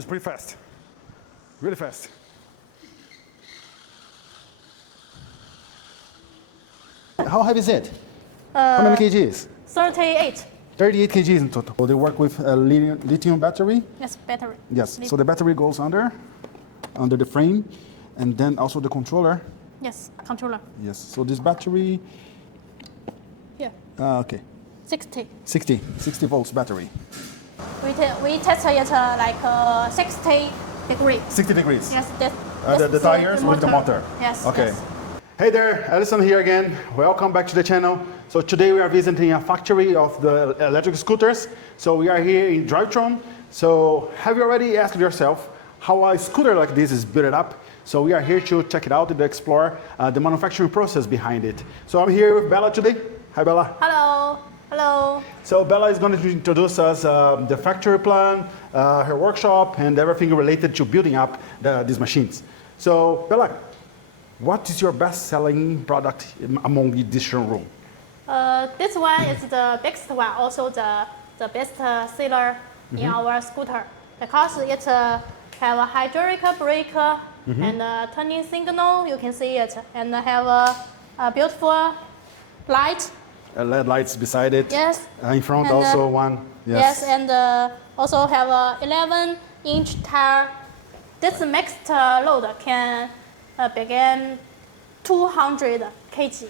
It's pretty fast, really fast. How heavy is it? How many kgs? 38. 38 kgs in total. So they work with a lithium battery. Yes, battery. Yes, so the battery goes under the frame, and then also the controller. Yes, controller. Yes, so this battery, Here. okay, 60. 60 volts battery. We test it like 60 degrees. 60 degrees. Yes, The tires with the motor. Yes. Okay. Yes. Hey there, Alison here again. Welcome back to the channel. So today we are visiting a factory of the electric scooters. So we are here in Drivetron. So have you already asked yourself how a scooter like this is built up? So we are here to check it out and explore the manufacturing process behind it. So I'm here with Bella today. Hi Bella. Hello. Hello. So Bella is going to introduce us the factory plan, her workshop, and everything related to building up these machines. So Bella, what is your best-selling product among this showroom? This one is the biggest one, also the best seller in our scooter, because it have a hydraulic brake and a turning signal. You can see it, and have a beautiful light. LED lights beside it. Yes. In front And, also one. Yes, and also have a 11-inch tire. This mixed load can begin 200 kg.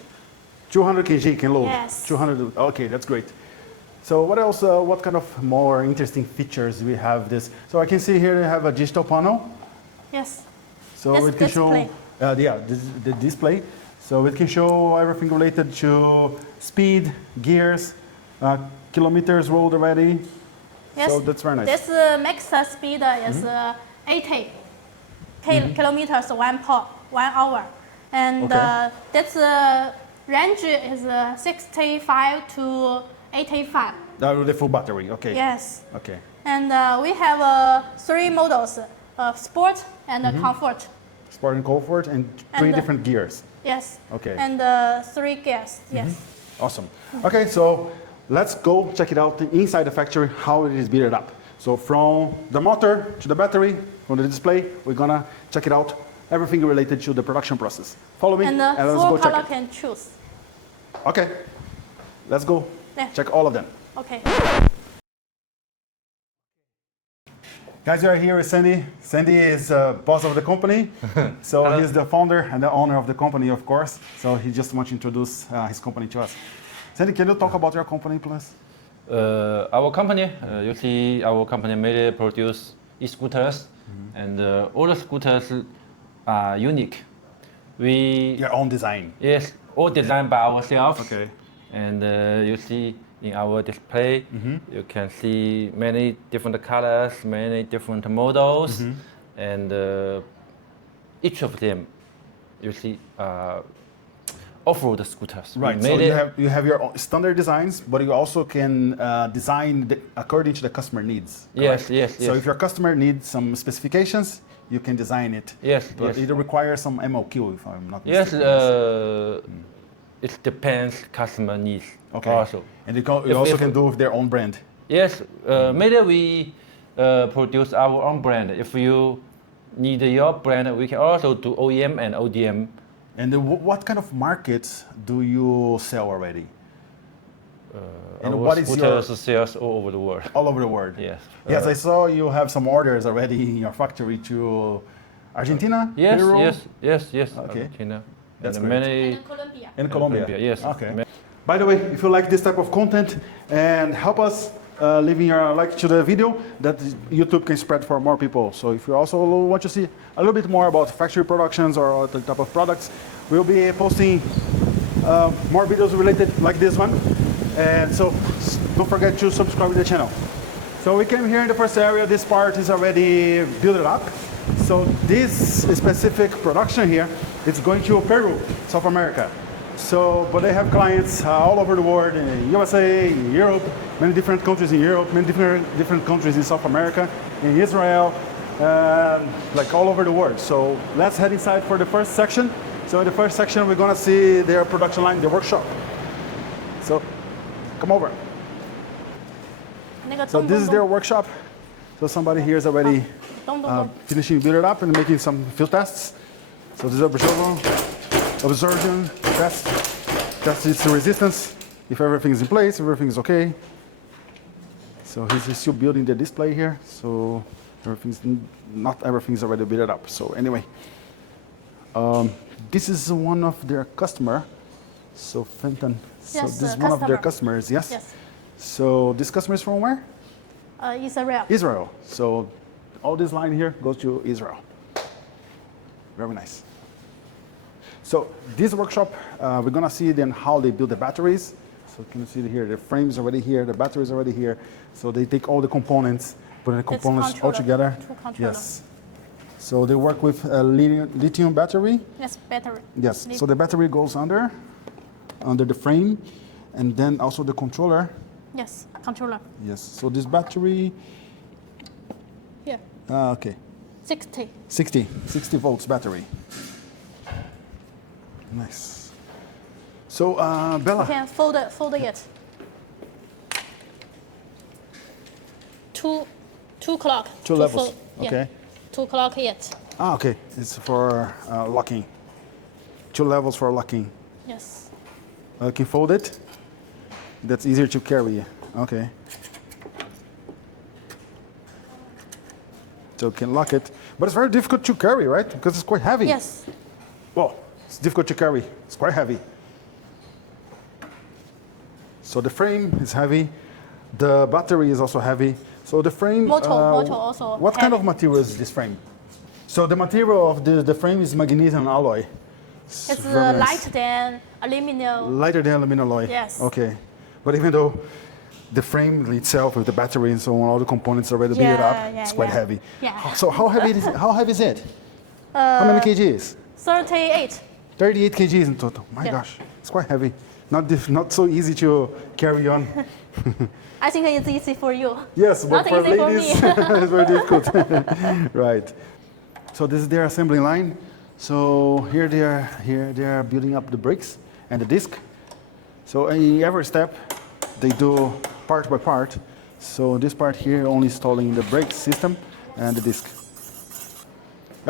200 kg can load. Yes. 200. Okay, that's great. So what else? What kind of more interesting features do we have this? So I can see here you have a digital panel. Yes. So This it can display. show. This is the display. So it can show everything related to speed, gears, kilometers rolled already. Yes. So that's very nice. This max speed is 80 kilometers 1 hour, and Okay. this range is 65 to 85. The full battery. Okay. Yes. Okay. And we have 3 models: sport and comfort. Sport and comfort and three And, different gears. Yes. Okay. And 3 gears. Yes. Awesome. Okay, so let's go check it out inside the factory, how it is built up. So from the motor to the battery, from the display, we're gonna check it out, everything related to the production process. Follow me, And and let's full go check color it. can choose. Okay, let's go Yeah. check all of them. Okay. Guys, we are here with Sandy. Sandy is boss of the company. So he's the founder and the owner of the company, of course. So he just wants to introduce his company to us. Sandy, can you talk about your company, please? Our company, you see, our company mainly produce e-scooters, and all the scooters are unique. We Your own design. yes, all designed by ourselves. Okay. And you see in our display, you can see many different colors, many different models, and each of them, you see, off-road scooters. We Right, so made you have your own standard designs, but you also can design according to the customer needs. Yes, correct? yes, So yes. if your customer needs some specifications, you can design it. Yes, But yes. it requires some MOQ, if I'm not Yes, mistaken. it depends customer needs Okay. also. And you if- also if- can do with their own brand. Yes, maybe we produce our own brand. If you need your brand, we can also do OEM and ODM. And what kind of markets do you sell already? And Our what is your scooters sales all over the world. all over the world? Yes. Yes, I saw you have some orders already in your factory to Argentina, Yes, Peru, yes. Okay. Argentina. That's and great. many And Colombia. and Colombia. Yes. Okay. By the way, if you like this type of content and help us leaving your like to the video, that YouTube can spread for more people. So if you also want to see a little bit more about factory productions or the type of products, we'll be posting more videos related like this one. And so don't forget to subscribe to the channel. So we came here in the first area. This part is already built up. So this specific production here, it's going to Peru, South America. So, but they have clients all over the world, in USA, in Europe, many different countries in Europe, many different countries in South America, in Israel, like all over the world. So let's head inside for the first section. So in the first section, we're gonna see their production line, their workshop. So come over. 那个 So 咚 this 咚 is their 咚 workshop. So somebody here is already Don't. Finishing build it up and making some field tests. So this is observation test. Test its resistance. If everything is in place, everything is okay. So he's still building the display here. So not everything is already built up. So anyway, this is one of their customer. So Fenton. So Yes, this is one of their customers. Yes. Yes. So this customer is from where? Israel. Israel. So all this line here goes to Israel. Very nice. So this workshop, we're gonna see then how they build the batteries. So can you see here, the frame's already here, the battery's already here. So they take all the components, put the components all together. Yes. So they work with a lithium battery. Yes, battery. Yes. So the battery goes under the frame, and then also the controller. Yes, controller. Yes. So this battery. Here. Okay. 60 volts battery. Nice. So Bella. You can fold it. 2 o'clock. Two levels. Okay. 2 o'clock yet. Okay. It's for locking. 2 levels for locking. Yes. Can fold it. That's easier to carry. Okay. So you can lock it, but it's very difficult to carry, right? Because it's quite heavy. Yes. Well, it's difficult to carry. It's quite heavy. So the frame is heavy. The battery is also heavy. So the frame. Motor also. What kind of material is this frame? So the material of the frame is magnesium alloy. It's very nice. lighter than aluminum. Lighter than aluminum alloy. Yes. Okay, but even though the frame itself with the battery and so on, all the components already built up, it's quite heavy. Yeah. So how heavy is it? How many kgs? 38. 38 kgs in total. My gosh, it's quite heavy. Not so easy to carry on. I think it's easy for you. Yes, but Not for easy for ladies, me. it's very difficult. Right. So this is their assembly line. So here they are building up the brakes and the disc. So in every step, they do part by part. So this part here only installing the brake system and the disc.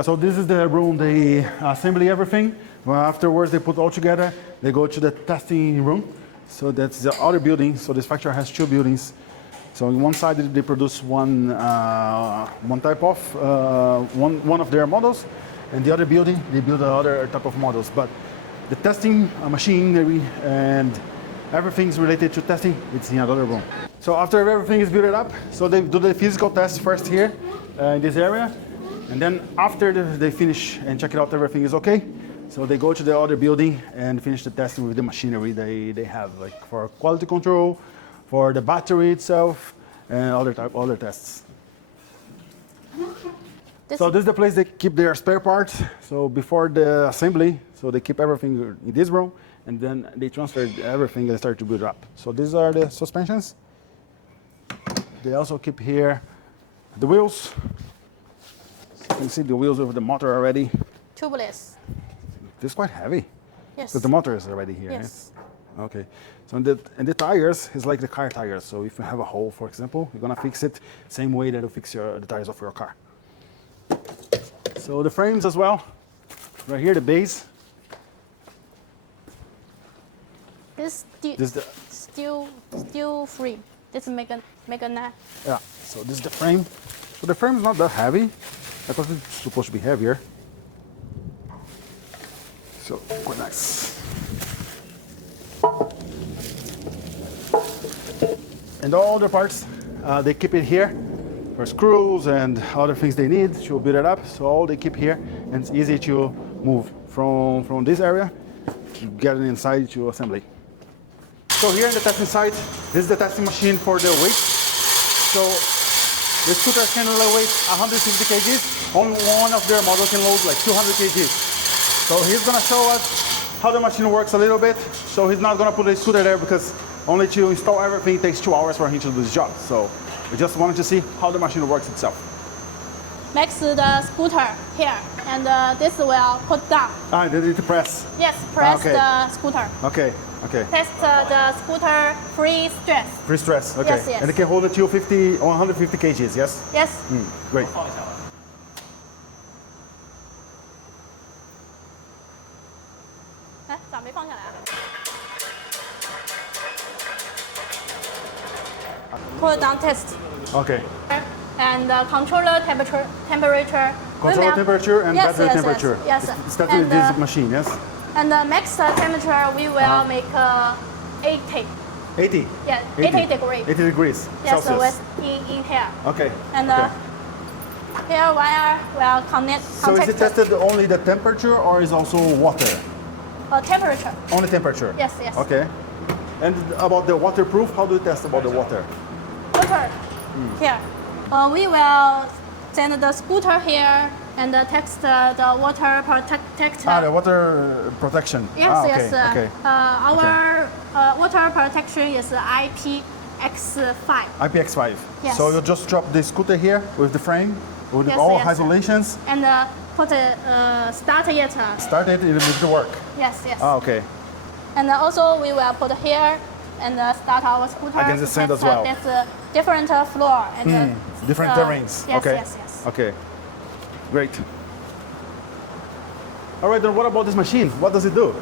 So this is the room they assemble everything. Well, afterwards they put all together. They go to the testing room. So that's the other building. So this factory has 2 buildings. So on one side they produce one type of one of their models, and the other building they build other type of models. But the testing machinery and everything's related to testing, it's in another room. So after everything is built up, so they do the physical test first here in this area, and then after they finish and check it out, everything is okay. So they go to the other building and finish the testing with the machinery they have, like for quality control, for the battery itself, and other tests. So this is the place they keep their spare parts. So before the assembly, so they keep everything in this room, and then they transfer everything and start to build up. So these are the suspensions. They also keep here the wheels. So you can see the wheels with the motor already. Tubeless. This is quite heavy. Yes. But the motor is already here. Yes. Right? Okay. So and the tires is like the car tires. So if you have a hole, for example, you're gonna fix it same way that you fix the tires of your car. So the frames as well. Right here, the base. This steel frame. This make a net. Yeah. So this is the frame. So the frame is not that heavy. I thought it's supposed to be heavier. So quite nice. And all the parts, they keep it here for screws and other things they need to build it up. So all they keep here, and it's easy to move from this area to get it inside to assembly. So here in the testing site, this is the testing machine for the weight. So the scooter can weight 150 kgs. Only one of their models can load like 200 kgs. So he's gonna show us how the machine works a little bit. So he's not gonna put the scooter there because only to install everything takes 2 hours for him to do this job. So we just wanted to see how the machine works itself. Makes the scooter here, and this will put down. Ah, they need to press. Yes, press Okay. the scooter. Okay, okay. Test the scooter free stress. Free stress, okay. Yes, yes. And it can hold it to 150 kgs, yes? Yes. Great. 没放下来啊。Pull down test Okay. and controller temperature. Control temperature and battery yes, temperature. Yes. It's starting with this machine, yes? And the max temperature we will make 80. 80. Yeah, 80 degrees. 80 degrees Yes, so Celsius. it's in here. Okay. And okay. here wire will connect. So is it tested only the temperature or is also water? Temperature. Only temperature? Yes, yes. Okay. And about the waterproof, how do you test about the water? Water. Here. We will send the scooter here and test the water protector. Ah, the water protection. Yes, ah, okay. yes. Okay. Our water protection is IPX5. IPX5. Yes. So you just drop the scooter here with the frame, with Yes, all yes. isolations. And put start it. Start it will work. Yes, yes. Ah, okay. And also we will put here and start our scooter. Against the to sand test, as well. That's different floor and Different terrains. Yes, okay. yes, yes. Okay. Great. All right, then what about this machine? What does it do?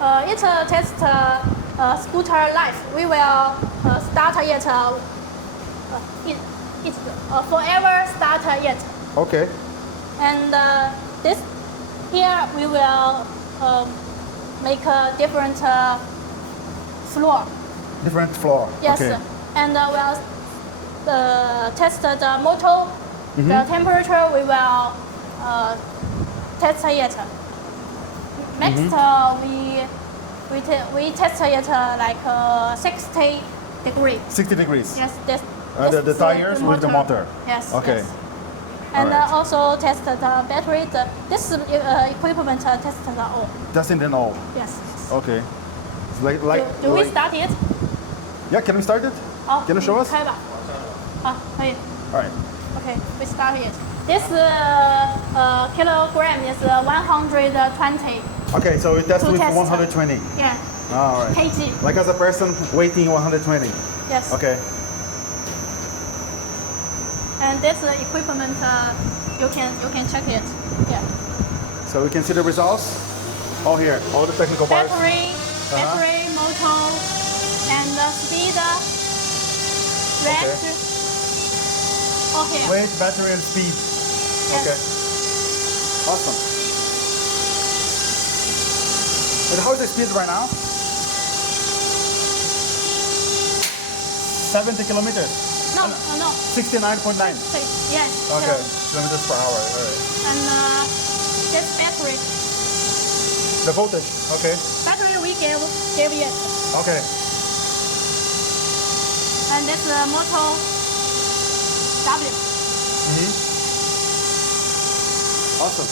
It tests scooter life. We will start it. It's forever start it. Okay. And this here we will make a different floor. Different floor. Yes, Okay. and we'll test the motor, the temperature. We will test it. Next, we test it like 60 degrees. 60 degrees. Yes, this. The this tires with the motor. Yes. Okay. Yes. And Alright. also test the battery. This equipment tested all. Testing and all. Yes. Okay. It's like Do we like- start it? Yeah, can we start it? Can you show us? 开吧。好，可以。 All right. Okay, we start it. This kilogram is 120. Okay, so we test To with test. 120. Yeah, All right. kg. Like as a person weighing 120. Yes. Okay. And this equipment, you can check it. Yeah. So we can see the results. All here, all the technical parts. Battery, motor, and speed, range. All here. Weight, battery, and speed. Yes. Okay. Awesome. And how is the speed right now? 70 kilometers. No. 69.9. Yes. Okay. So, Kilometers per hour. All right. and this battery. The voltage. Okay. Battery we gave it. Okay. And this motor W. Awesome.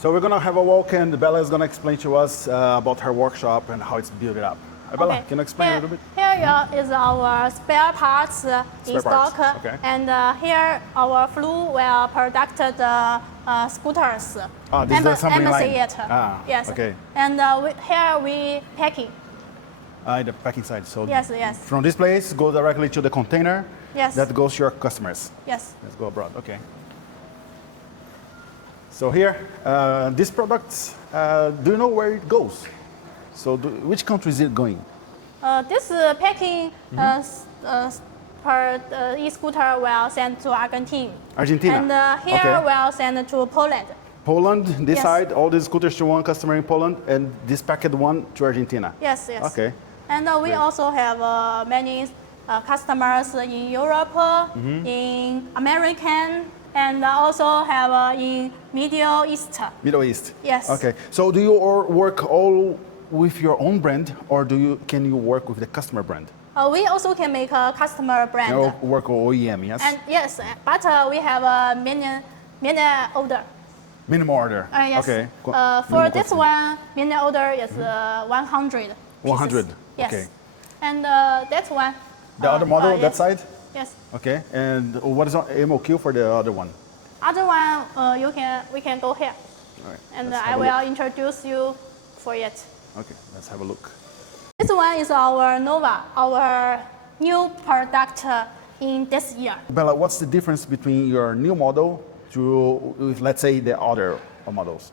So we're gonna have a walk, and Bella is gonna explain to us about her workshop and how it's built up. Bella, can you explain a little bit? Here is our spare parts in Spare stock, parts, okay. and here our flue will product the scooters. Ah, this is the assembly line. It. Ah, yes. okay. And here we packing. The packing side. So Yes, yes. from this place, go directly to the container Yes. that goes to your customers. Yes. Let's go abroad. Okay. So here, these products, do you know where it goes? So which country is it going? This packing per e-scooter will send to Argentina. Argentina. And here Okay. will send to Poland. Poland, this Yes. side, all these scooters to one customer in Poland, and this packet one to Argentina. Yes, yes. Okay. And we Great. also have many customers in Europe, in American, and also have in Middle East. Middle East. Yes. Okay. So do you work all with your own brand, or can you work with the customer brand? We also can make a customer brand. You work with OEM, yes? And yes, but we have a many order. Minimum order. Yes. Okay. For this one, mini order is 100. 100. pieces. Yes. Okay. And that one. The other model, yes. that side? Yes. Okay. And what is MOQ for the other one? Other one, we can go here, All right. and let's I have a will look. introduce you for it. Okay. Let's have a look. This one is our Nova, our new product in this year. Bella, what's the difference between your new model to, let's say, the other models?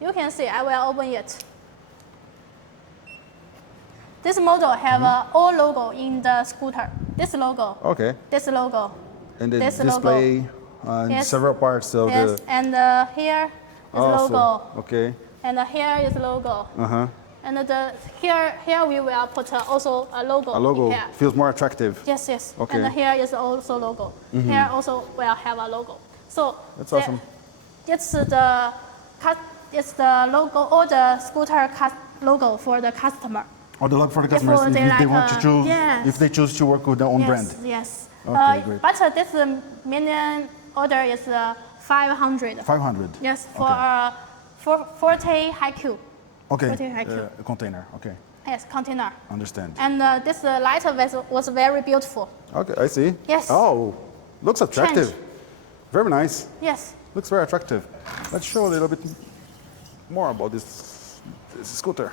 You can see, I will open it. This model have all logo in the scooter. This logo. Okay. This logo. And the this display on Yes. several parts of Yes, the... and here is Also, logo. okay. And here is logo. Uh-huh. And here we will put also a logo. A logo Here. feels more attractive. Yes, yes. Okay. And here is also logo. Here also will have a logo. So That's awesome. It's the logo or the scooter logo for the customer. Or the logo for the customers if they want to choose, yes. if they choose to work with their own brand. Yes. Okay, great. But this minimum order is 500. 500. Yes, Okay. for 40 high Q. Okay. 40 high Q. Container. Okay. Yes, container. Understand. And this light was very beautiful. Okay, I see. Yes. Oh, looks attractive. Change. Very nice. Yes. Looks very attractive. Let's show a little bit more about this scooter.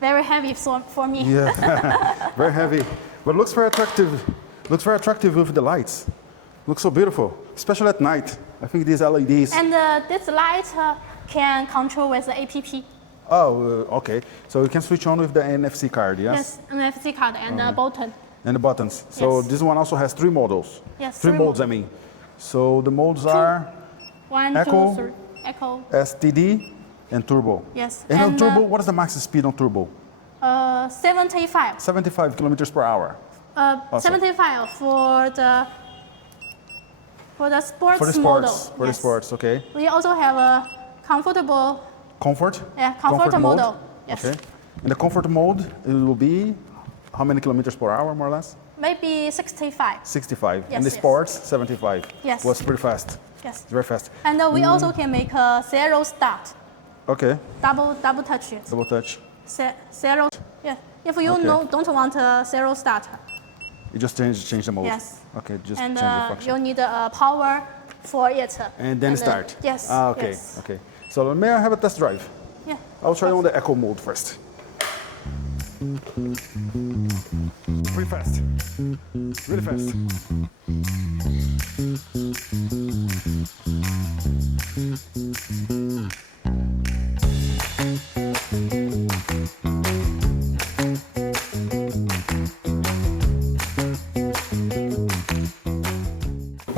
Very heavy for me. Yeah, very heavy, but looks very attractive. Looks very attractive with the lights. Looks so beautiful, especially at night. I think these LEDs. And this light can control with the APP. Oh, okay. So you can switch on with the NFC card, yes? Yes, NFC card and a button. And the buttons. So Yes. this one also has 3 models. Yes, Three three modes, modes. I mean. So the modes are 1, Echo. 2, 3. Echo. STD and turbo. Yes. And on turbo, what is the max speed on turbo? 75. 75 kilometers per hour. 75 for the sports For the model. sports. For the Yes. sports, okay. We also have a comfortable. Comfort? Comfort mode. model. Yes. Okay. In the comfort mode, it will be how many kilometers per hour, more or less? Maybe 65. 65. Yes, In the yes. sports, 75. Yes. Was pretty fast. Yes. It's very fast. And we also can make a zero start. Okay. Double touch it. Double touch. Zero. Yeah. If you Okay. don't want a zero start. You just change the mode. Yes. Okay, just And change the function. you need power for it. And then start. Yes. Ah, okay. Yes. Okay. So may I have a test drive? Yeah. I'll try on the Echo mode first. Pretty fast. Really fast.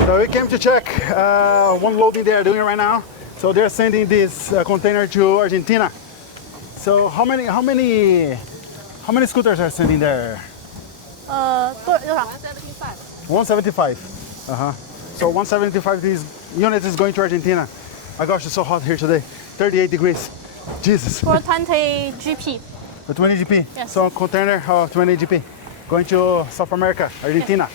So we came to check one loading they are doing right now. So they're sending this container to Argentina. So how many scooters are sending there? 多少 175. So 175 units is going to Argentina. My gosh, it's so hot here today. 38 degrees. Jesus. For 20 GP. The 20 GP. Yes. So container of 20 GP going to South America, Argentina.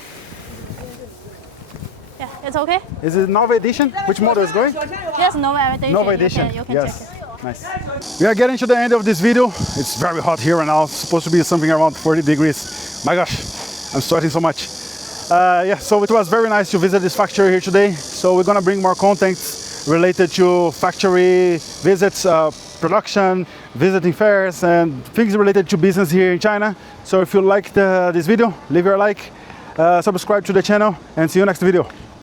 Yeah, it's okay. Is it Nova edition? Which model is going? Yes, Nova edition. Nova edition. You can Yes. check it. Nice. We are getting to the end of this video. It's very hot here right now. It's supposed to be something around 40 degrees. My gosh, I'm sweating so much. Yeah, so it was very nice to visit this factory here today. So we're gonna bring more content related to factory visits, production, visiting fairs, and things related to business here in China. So if you liked this video, leave your like, subscribe to the channel, and see you next video.